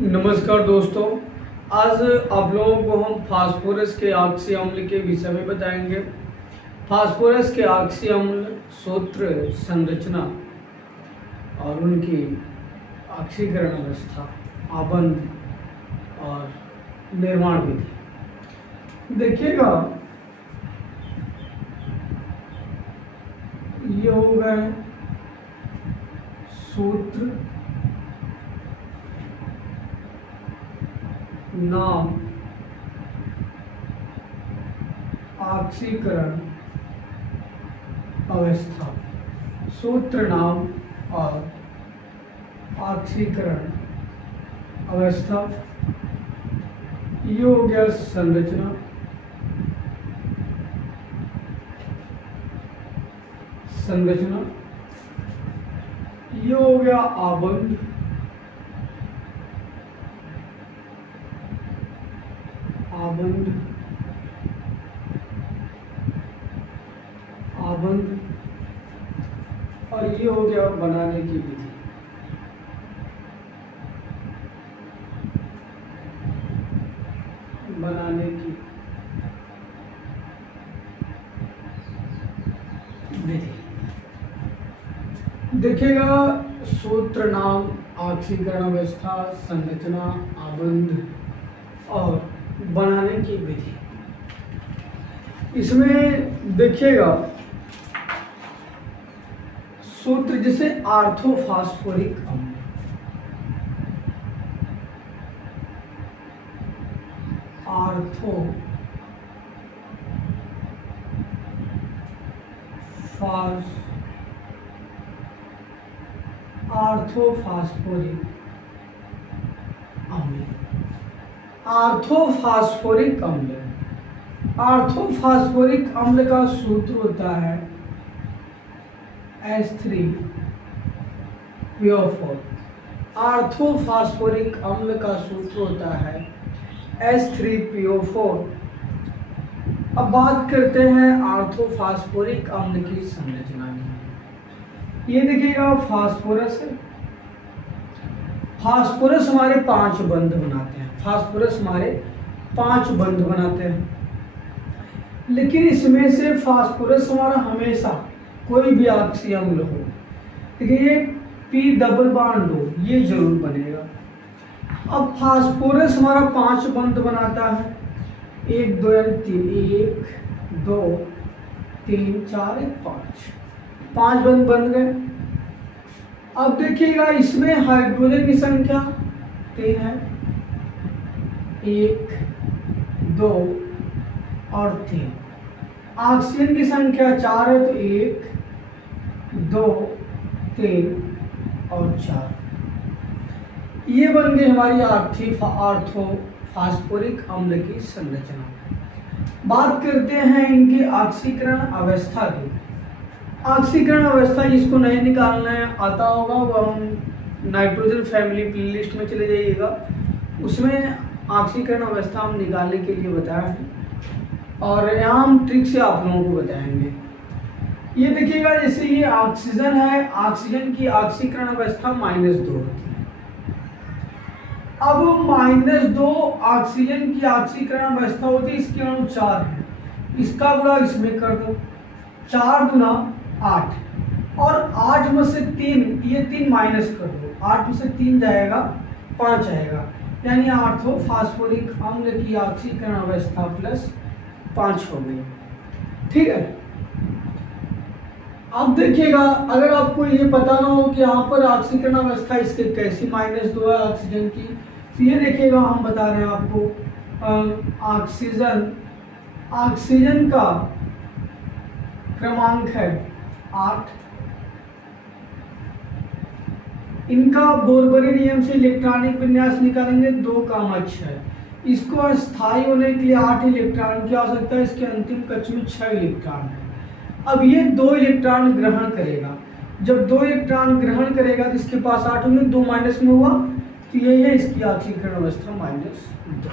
नमस्कार दोस्तों, आज आप लोगों को हम फास्फोरस के ऑक्सी अम्ल के विषय में बताएंगे। फास्फोरस के ऑक्सी अम्ल सूत्र, संरचना और उनकी ऑक्सीकरण अवस्था, आबंध और निर्माण विधि। देखिएगा, ये हो गए सूत्र, नाम, ऑक्सीकरण अवस्था। सूत्र, नाम और ऑक्सीकरण अवस्था। ये हो गया संरचना, ये हो गया आबंध, आबंध और ये हो गया बनाने की विधि। बनाने की विधि देखिएगा, सूत्र, नाम, ऑक्सीकरण अवस्था, संरचना, आबंध और बनाने की विधि। इसमें देखिएगा सूत्र, जिसे आर्थोफॉस्फोरिक अम्ल, आर्थोफॉस्फोरिक अम्ल। आर्थोफॉस्फोरिक अम्ल, आर्थोफॉस्फोरिक अम्ल का सूत्र होता है H3PO4। आर्थोफॉस्फोरिक अम्ल का सूत्र होता है H3PO4। अब बात करते हैं आर्थोफॉस्फोरिक अम्ल की संरचना की। ये देखिएगा फास्फोरस है। फास्फोरस हमारे 5 बंध बनाते हैं। फास्फोरस हमारे 5 बंध बनाते हैं, लेकिन इसमें से फास्फोरस हमारा हमेशा कोई भी ऑक्सी अम्ल हो, देखिए P डबल बॉन्ड हो, ये जरूर बनेगा। अब फास्फोरस हमारा 5 बंध बनाता है, 1 2 3, 1 2 3 4 1 5 बंध बन गए। अब देखिएगा, इसमें हाइड्रोजन की संख्या 3 है, 1 2 और 3। ऑक्सीजन की संख्या 4 है, तो 1 2 3 और 4। ये बन गई हमारी आर्थोफॉस्फोरिक अम्ल की संरचना। बात करते हैं इनकी ऑक्सीकरण अवस्था की। ऑक्सीकरण अवस्था, जिसको नहीं निकालना है आता होगा, वो हम नाइट्रोजन फैमिली प्लेलिस्ट में चले जाइएगा, उसमें ऑक्सीकरण अवस्था हम निकालने के लिए बताया है और यहाँ हम ट्रिक से आप लोगों को बताएंगे। ये देखिएगा, जैसे ये ऑक्सीजन है, ऑक्सीजन की ऑक्सीकरण अवस्था -2 होती है। अब -2 ऑक्सीजन की ऑक्सीकरण अवस्था होती है, इसके अणु 4 है, इसका गुणा इसमें कर दो, 4 गुना 8 और 8 में से 3, ये 3 माइनस कर दो, 8 में से 3 जाएगा, 5 आएगा, यानी आर्थोफॉस्फोरिक अम्ल की ऑक्सीकरण अवस्था +5 हो गई। ठीक है। अब देखिएगा, अगर आपको ये पता ना हो कि यहाँ पर ऑक्सीकरण अवस्था इसके कैसी -2 है ऑक्सीजन की, तो ये देखिएगा, हम बता रहे हैं आपको, ऑक्सीजन का क्रमांक है 8। इनका बोरबरी नियम से इलेक्ट्रॉनिक विन्यास निकालेंगे, 2,6। इसको स्थायी होने के लिए 8 इलेक्ट्रॉन की आवश्यकता है, इसके अंतिम कक्ष में 6 इलेक्ट्रॉन है। अब ये 2 इलेक्ट्रॉन ग्रहण करेगा, जब 2 इलेक्ट्रॉन ग्रहण करेगा तो इसके पास 8 होंगे, 2 माइनस में हुआ, तो यही है इसकी ऑक्सीकरण अवस्था -2।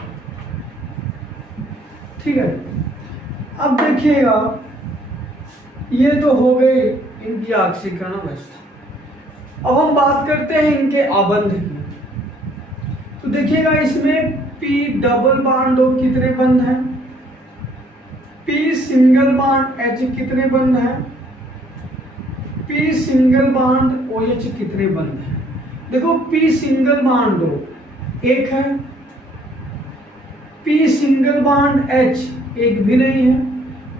ठीक है। अब देखिएगा, ये तो हो गई इनकी ऑक्सीकरण अवस्था। अब हम बात करते हैं इनके आबंध की। तो देखिएगा इसमें पी डबल बॉन्ड O कितने बंद हैं, पी सिंगल बॉन्ड H कितने बंद हैं, पी सिंगल बॉन्ड OH कितने बंद हैं। देखो पी सिंगल बॉन्ड O एक है, पी सिंगल बॉन्ड H एक भी नहीं है,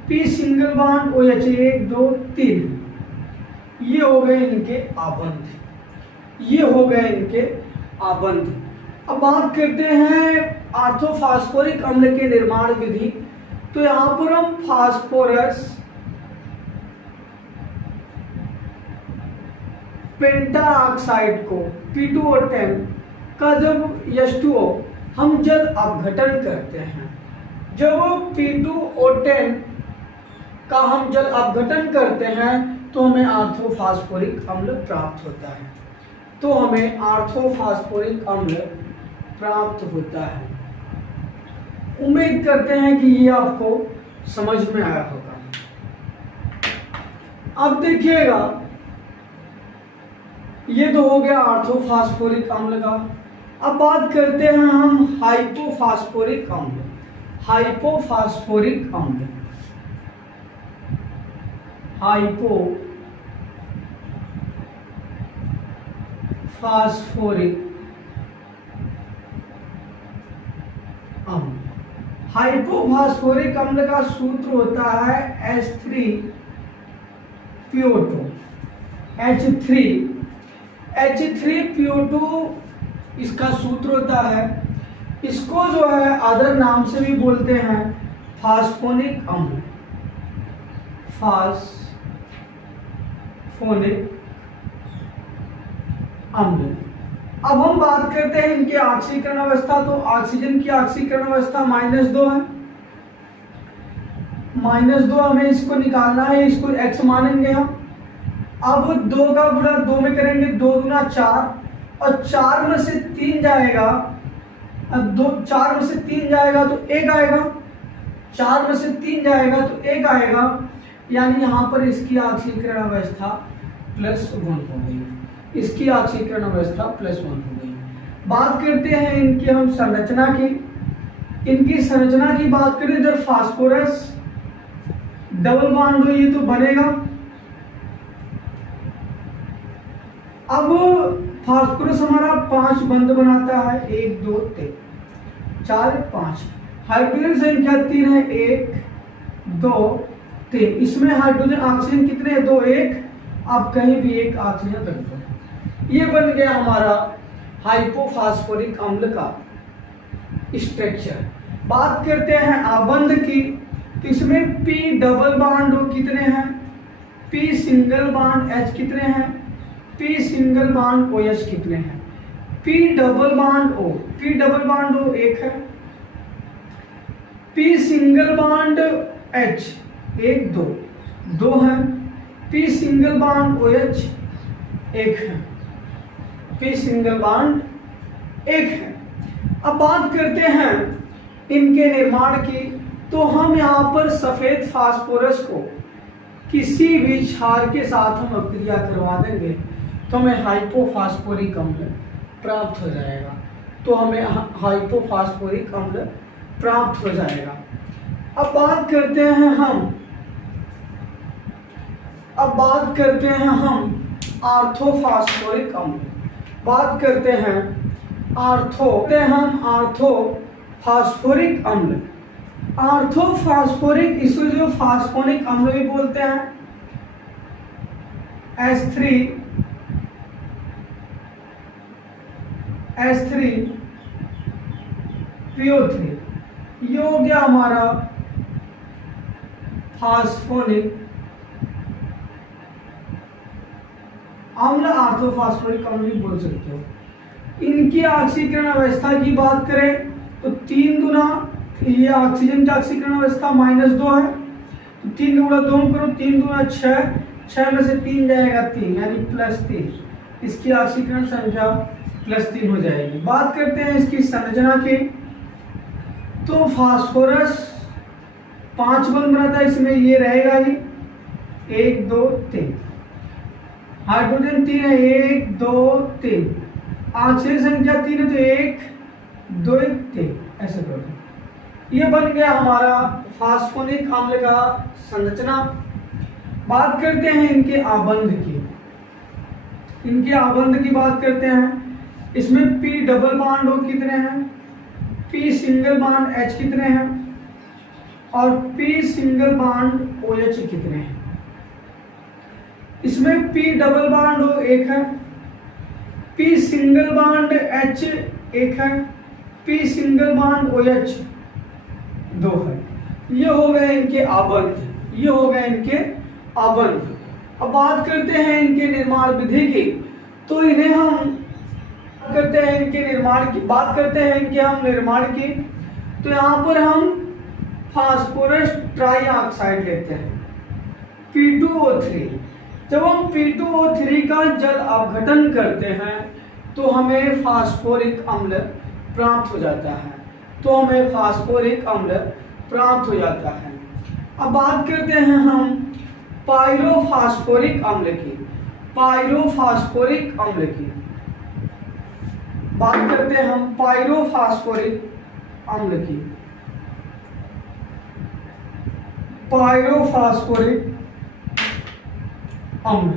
पी सिंगल बॉन्ड OH 1 2 3, ये हो गए इनके आबंध, ये हो गए इनके आबंध। अब बात करते हैं ऑर्थोफॉस्फोरिक अम्ल के निर्माण विधि। तो यहां पर हम फास्फोरस पेंटा ऑक्साइड को P2O10 का जब H2O हम जल अपघटन करते हैं, जब P2O10 का हम जल अपघटन करते हैं तो हमें ऑर्थोफॉस्फोरिक अम्ल प्राप्त होता है, तो हमें ऑर्थोफॉस्फोरिक अम्ल प्राप्त होता है। उम्मीद करते हैं कि ये आपको समझ में आया होगा। अब देखिएगा ये तो हो गया ऑर्थोफॉस्फोरिक अम्ल का। अब बात करते हैं हम हाइपोफॉस्फोरिक अम्ल, हाइपोफॉस्फोरिक अम्ल, हाइपोफॉस्फोरिक अम्ल। हाइपोफॉस्फोरिक अम्ल का सूत्र होता है H3PO2, H3PO2 इसका सूत्र होता है। इसको जो है अदर नाम से भी बोलते हैं फास्फोनिक अम्ल, फास्फोनिक अम्ल। अब हम बात करते हैं इनके ऑक्सीकरण अवस्था। तो ऑक्सीजन की ऑक्सीकरण अवस्था -2 है, -2 हमें इसको निकालना है, इसको x मानेंगे हम। अब 2 का गुणा 2 में करेंगे, 2 गुना 4, और 4 में से 3 जाएगा, 4 में से 3 जाएगा तो 1 आएगा, 4 में से 3 जाएगा तो 1 आएगा, यानी यहाँ पर इसकी ऑक्सीकरण अवस्था +1 हो गई, इसकी ऑक्सीकरण अवस्था +1 हो गई। बात करते हैं इनकी हम संरचना की। इनकी संरचना की बात करें, इधर फास्फोरस डबल बॉन्ड हो, ये तो बनेगा। अब फास्फोरस हमारा 5 बंध बनाता है, 1 2 3 4 5। हाइड्रोजन संख्या 3 है, 1 2 3। इसमें हाइड्रोजन ऑक्सीजन कितने हैं, 2 1। आप कहीं भी एक ऑक्सीजन रख दो, ये बन गया हमारा हाइपोफॉस्फोरिक अम्ल का स्ट्रक्चर। बात करते हैं आबंध की। तो इसमें P डबल बॉन्ड O कितने हैं, P सिंगल बॉन्ड H कितने हैं, P सिंगल बॉन्ड OH कितने हैं। P double bond O, P double bond O 1 है, P सिंगल बॉन्ड H 1 2 2 है, P सिंगल बॉन्ड OH 1 है, P सिंगल बॉन्ड 1 है। अब बात करते हैं इनके निर्माण की। तो हम यहाँ पर सफेद फास्फोरस को किसी भी क्षार के साथ हम अभिक्रिया करवा देंगे तो हमें हाइपोफॉस्फोरिक अम्ल प्राप्त हो जाएगा, तो हमें हाइपोफॉस्फोरिक अम्ल प्राप्त हो जाएगा। अब बात करते हैं हम ऑर्थोफॉस्फोरिक अम्ल। बात करते हैं ऑर्थोफॉस्फोरिक अम्ल। ऑर्थोफॉस्फोरिक, इसको जो फास्फोनिक अम्ल भी बोलते हैं, H3PO3, ये हो गया हमारा फास्फोनिक अम्ल, ऑर्थोफॉस्फोरिक अम्ल भी बोल सकते हो। इनकी ऑक्सीकरण अवस्था की बात करें तो 3 गुना, ये ऑक्सीजन की ऑक्सीकरण अवस्था -2 है, तो 3 गुणा 2 करो, 3 गुना 6, 6 में से 3 जाएगा 3, यानी +3। इसकी ऑक्सीकरण संख्या +3 हो जाएगी। बात करते हैं इसकी संरचना की। तो फास्फोरस 5 बंध बनाता है, इसमें ये रहेगा ही 1 2 3। हाइड्रोजन 3 है, 1 2 3। ऑक्सीजन संख्या 3 है तो 1 2 1 3 ऐसे कर दो। ये बन गया हमारा फास्फोनिक अम्ल का संरचना। बात करते हैं इनके आबंध की। इनके आबंध की बात करते हैं। इसमें P डबल बॉन्ड O कितने हैं, P सिंगल बॉन्ड H कितने हैं और P सिंगल बॉन्ड OH कितने हैं। इसमें P डबल बॉन्ड O 1 है, P सिंगल बॉन्ड H 1 है, P सिंगल बॉन्ड OH 2 है। ये हो गए इनके आबंध, ये हो गए इनके आबंध। अब बात करते हैं इनके निर्माण विधि की। तो इन्हें हम करते हैं इनके निर्माण की, बात करते हैं इनके हम निर्माण की। तो यहाँ पर हम फास्फोरस ट्राई ऑक्साइड लेते हैं P2O3। जब हम P2O3 का जल अपघटन करते हैं तो हमें फास्फोरिक अम्ल प्राप्त हो जाता है, तो हमें फास्फोरिक अम्ल प्राप्त हो जाता है। अब बात करते हैं हम पायरोफास्फोरिक अम्ल की। पायरोफास्फोरिक अम्ल की बात करते हैं हम पायरोफास्फोरिक अम्ल की। पायरोफास्फोरिक अम्ल,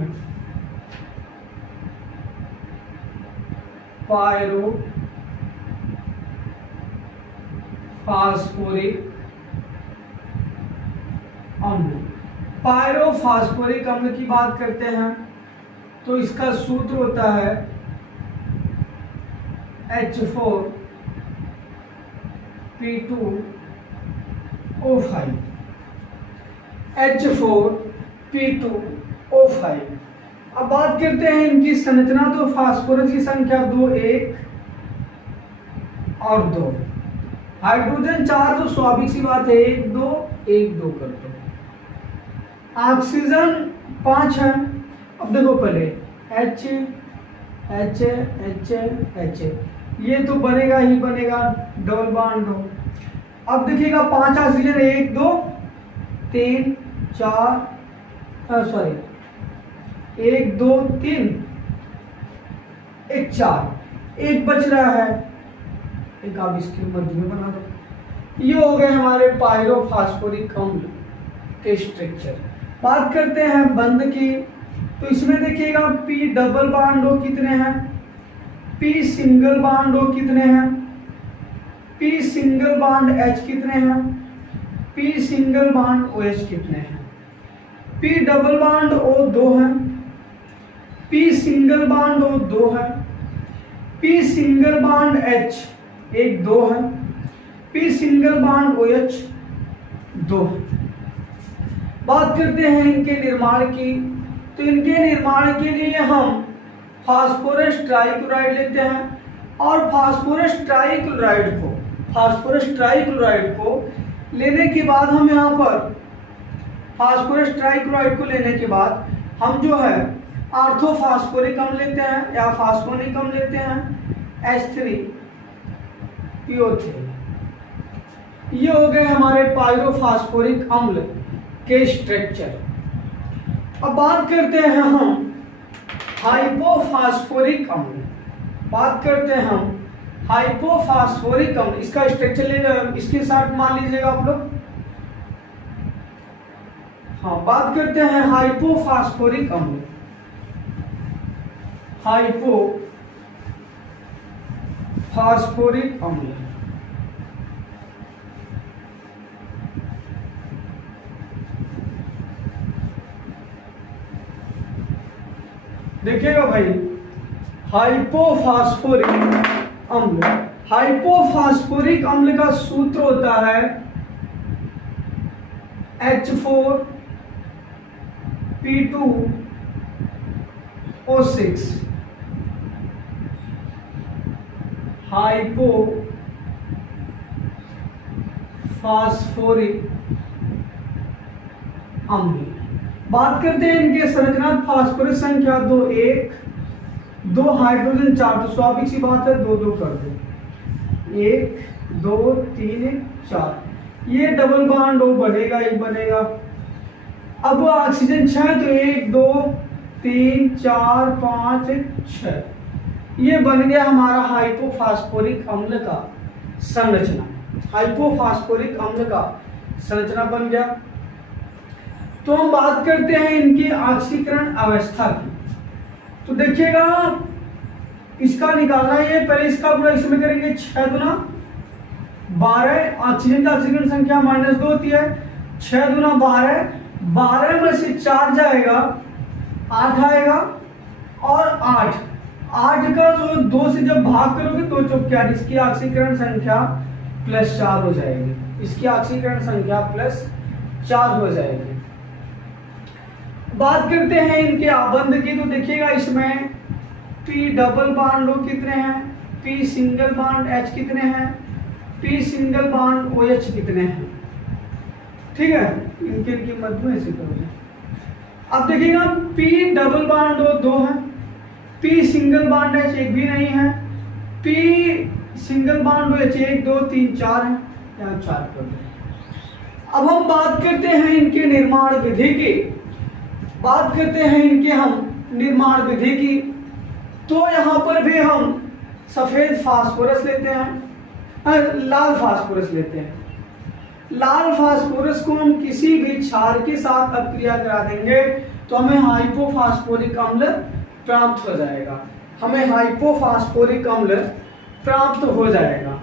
पायरोफास्फोरिक अम्ल। पायरोफास्फोरिक अम्ल की बात करते हैं तो इसका सूत्र होता है H4P2O5। H4P2O5। अब बात करते हैं इनकी संरचना। तो फास्फोरस की संख्या 2 1 और 2, हाइड्रोजन 4 तो स्वाभाविक सी बात है 1 2 1 2 कर दो। ऑक्सीजन 5 है। अब देखो पहले H H H H, ये तो बनेगा ही बनेगा, डबल बॉन्ड हो। अब देखिएगा 5 ऑक्सीजन 1 2 3 4 सॉरी 1 2 3 1 4, एक बच रहा है, एक आप इसके मध्य में बना दो। ये हो गए हमारे पायरोफास्फोरिक अम्ल के स्ट्रक्चर। बात करते हैं बंध की। तो इसमें देखिएगा P डबल बॉन्ड O कितने हैं, P सिंगल बॉन्ड O कितने हैं, P सिंगल बॉन्ड H कितने हैं, P सिंगल बॉन्ड OH कितने हैं। P डबल बॉन्ड O 2 है, P सिंगल बॉन्ड O 2 है, P सिंगल बॉन्ड H 1 2 है, P सिंगल बॉन्ड OH 2 है। बात करते हैं इनके निर्माण की। तो इनके निर्माण के लिए हम फास्फोरस ट्राइक्लोराइड लेते हैं और फास्फोरस ट्राइक्लोराइड को लेने के बाद हम यहाँ पर फास्फोरस ट्राइक्लोराइड को लेने के बाद हम जो है ऑर्थोफास्फोरिक अम्ल लेते हैं या फास्फोनिक अम्ल लेते हैं H3PO3। ये हो गए हमारे पायरोफास्फोरिक अम्ल के स्ट्रक्चर। अब बात करते हैं हम हाइपोफास्फोरिक अम्ल। बात करते हैं हम हाइपोफास्फोरिक अम्ल, इसका स्ट्रक्चर ले इसके साथ मान लीजिएगा आप लोग। हाँ, बात करते हैं हाइपोफास्फोरिक अम्ल। हाइपोफास्फोरिक अम्ल देखिएगा भाई, हाइपोफास्फोरिक अम्ल, हाइपोफास्फोरिक अम्ल का सूत्र होता है H4P2O6। हाइपोफास्फोरिक अम्ल। बात करते हैं इनके संरचना। फास्फोरस संख्या 2 1 2, हाइड्रोजन 4 तो स्वाभाविक सी बात है 2 2 कर दो, 1 2 3 4। ये डबल बॉन्ड O बनेगा ही बनेगा। अब ऑक्सीजन 6 तो 1 2 3 4 5 6, ये बन गया हमारा हाइपोफास्फोरिक अम्ल का संरचना, हाइपोफॉस्फोरिक अम्ल का संरचना बन गया। तो हम बात करते हैं इनकी ऑक्सीकरण अवस्था की। तो देखिएगा इसका निकालना है, पहले इसका पूरा इसमें करेंगे 6 गुना 12, ऑक्सीजन का ऑक्सीजन संख्या -2 होती है, 6 गुना 12, 12 में से 4 जाएगा 8 आएगा, और 8 का जो 2 से जब भाग करोगे 2 चौके 8, इसकी ऑक्सीकरण संख्या +4 हो जाएगी, इसकी ऑक्सीकरण संख्या +4 हो जाएगी। बात करते हैं इनके आबंध की। तो देखिएगा इसमें P डबल बॉन्ड O कितने हैं, P सिंगल बॉन्ड H कितने हैं, P सिंगल बॉन्ड OH कितने हैं, ठीक है, इनके मध्य में से करोगे। अब देखिएगा P डबल बॉन्ड O 2 है, P सिंगल बॉन्ड H 1 भी नहीं है, P सिंगल बॉन्ड OH 1 2 3 4 है, यहाँ 4 कर दो। अब हम बात करते हैं इनके निर्माण विधि की, बात करते हैं इनके हम निर्माण विधि की। तो यहाँ पर भी हम सफेद फास्फोरस लेते हैं, लाल फास्फोरस लेते हैं। लाल फास्फोरस को हम किसी भी क्षार के साथ अपक्रिया करा देंगे तो हमें हाइपोफॉस्फोरिक अम्ल प्राप्त हो जाएगा, हमें हाइपोफॉस्फोरिक अम्ल प्राप्त हो जाएगा,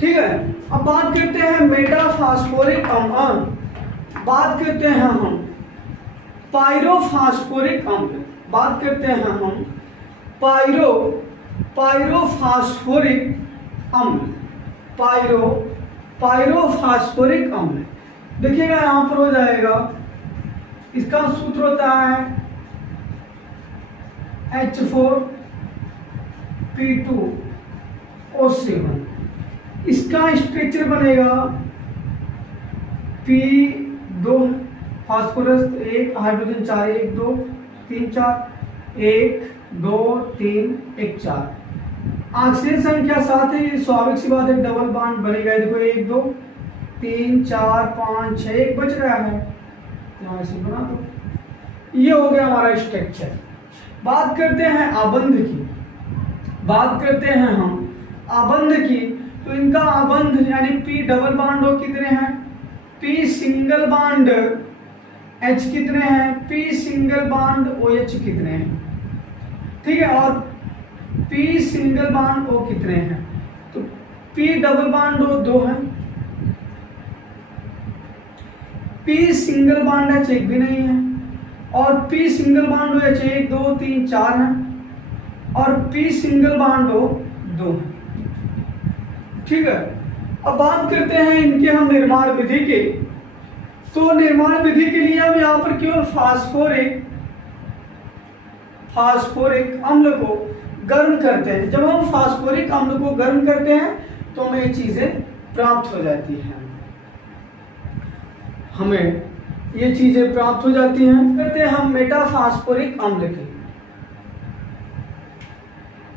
ठीक है। अब बात करते हैं मेटाफॉस्फोरिक अम्ल, बात करते हैं हम पायरोफॉस्फोरिक अम्ल, बात करते हैं हम पायरोफॉस्फोरिक अम्ल, पायरोफॉस्फोरिक अम्ल। देखिएगा यहां पर हो जाएगा, इसका सूत्र होता है H4P2O7, इसका स्ट्रक्चर बनेगा P2 फास्फोरस 1 हाइड्रोजन 4 1 2 3 4 1 2 3 1 4, ऑक्सीजन संख्या 7 है, ये स्वाभाविक सी बात है, डबल बॉन्ड बनेगा। देखो 1 2 3 4 5 6 1 बच रहा है, यहाँ से बना दो। ये हो गया हमारा स्ट्रक्चर। बात करते हैं आबंध की, बात करते हैं हम आबंध की। तो इनका आबंध यानी P डबल बॉन्ड O कितने हैं, P सिंगल बॉन्ड H कितने हैं, P सिंगल बॉन्ड OH कितने हैं, ठीक है, और P सिंगल बॉन्ड O कितने हैं। तो P डबल बॉन्ड O 2 है, P सिंगल बॉन्ड H 1 भी नहीं है, और P सिंगल बॉन्ड OH 1 2 3 4 है, और P सिंगल बॉन्ड O 2 है, ठीक है। अब बात करते हैं इनके हम निर्माण विधि के। तो निर्माण विधि के लिए हम यहाँ पर केवल फास्फोरिक अम्ल को गर्म करते हैं। जब हम फास्फोरिक अम्ल को गर्म करते हैं तो हमें ये चीजें प्राप्त हो जाती हैं, हमें ये चीजें प्राप्त हो जाती हैं। करते हैं हम मेटाफॉस्फोरिक अम्ल की।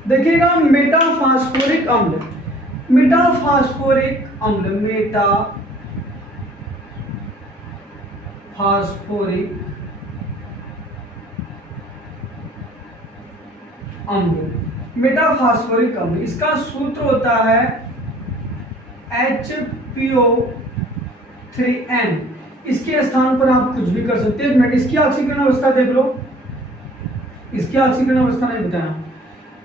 देखिएगा मेटाफॉस्फोरिक अम्ल, मेटाफॉस्फोरिक अम्ल, मेटाफॉस्फोरिक अम्ल, मेटाफॉस्फोरिक अम्ल, इसका सूत्र होता है HPO3N। इसके स्थान पर आप कुछ भी कर सकते हैं। मिनट, इसकी ऑक्सीकरण अवस्था देख लो, इसकी ऑक्सीकरण अवस्था नहीं बताया,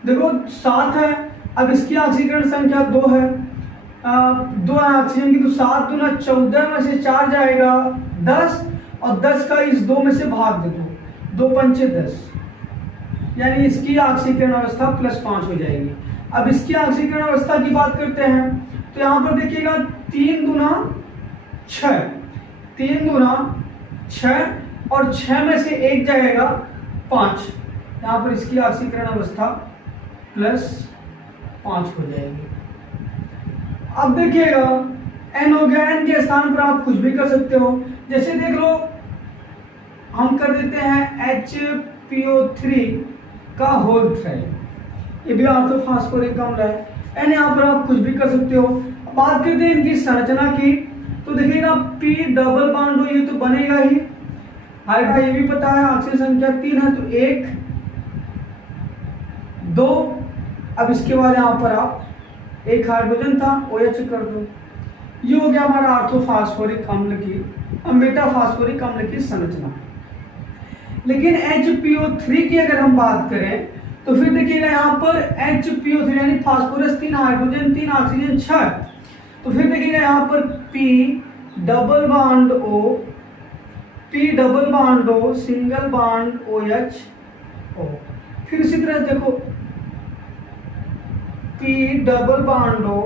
देखो 7 है। अब इसकी ऑक्सीकरण संख्या 2 है, 2 ऑक्सीजन की, तो 7 दूना 14 में से 4 जाएगा 10, और 10 का इस 2 में से भाग दे दो, 2 पंचे 10, यानी इसकी ऑक्सीकरण अवस्था +5 हो जाएगी। अब इसकी ऑक्सीकरण अवस्था की बात करते हैं तो यहाँ पर देखिएगा 3 दूना 6, 3 दूना 6, और 6 में से 1 जाएगा 5, यहाँ पर इसकी ऑक्सीकरण अवस्था +5 हो जाएगी। अब देखिएगा N हो गया, N के स्थान पर आप कुछ भी कर सकते हो, जैसे देख लो हम कर देते हैं HPO3 का होल 3, ये भी ऑर्थोफॉस्फोरिक अम्ल है। N यहाँ पर आप कुछ भी कर सकते हो। बात करते हैं इनकी संरचना की। तो देखिएगा P डबल बॉन्ड हो, ये तो बनेगा ही, हाइड्रोजन ये भी पता है, ऑक्सीजन संख्या 3 है, तो 1 2, अब इसके बाद यहाँ पर आप एक हाइड्रोजन था, OH कर दो। ये हो गया हमारा ऑर्थोफॉस्फोरिक अम्ल की मेटाफॉस्फोरिक अम्ल की संरचना। लेकिन HPO3 की अगर हम बात करें तो फिर देखिएगा यहाँ पर HPO3 यानी फास्फोरस 3 हाइड्रोजन 3 ऑक्सीजन 6, तो फिर देखिएगा यहाँ पर P double bond O single bond OH O। फिर इसी तरह देखो P double bond O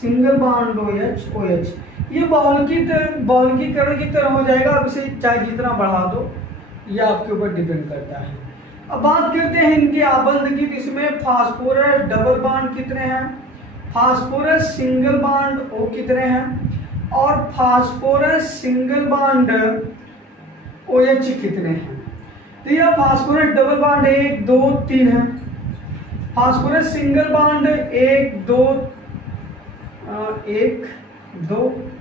single bond OH। ये बॉल्कीकरण की तरह हो जाएगा। अब इसे चाहे जितना बढ़ा दो, ये आपके ऊपर डिपेंड करता है। अब बात करते हैं इनके आबंध की। इसमें फास्फोरस डबल बॉन्ड कितने हैं, फास्फोरस सिंगल बॉन्ड O कितने हैं, और फास्फोरस सिंगल बॉन्ड OH कितने हैं। तो यह फास्फोरस डबल बॉन्ड 1 2 3 है, फास्फोरस सिंगल बॉन्ड 1 2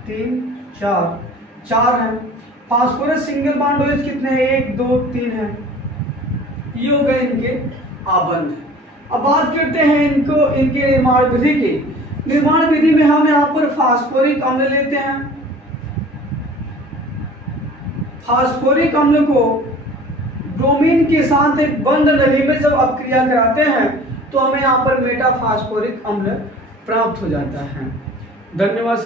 3 4 है, फास्फोरस सिंगल बॉन्ड OH कितने हैं, 1 2 3 है। ये हो गए इनके आबंध। अब बात करते हैं इनके निर्माण विधि की। निर्माण विधि में हम यहाँ पर फास्फोरिक अम्ल लेते हैं। फास्फोरिक अम्ल को ब्रोमीन के साथ एक बंद नली में जब अपक्रिया कराते हैं तो हमें यहाँ पर मेटाफॉस्फोरिक अम्ल प्राप्त हो जाता है। धन्यवाद।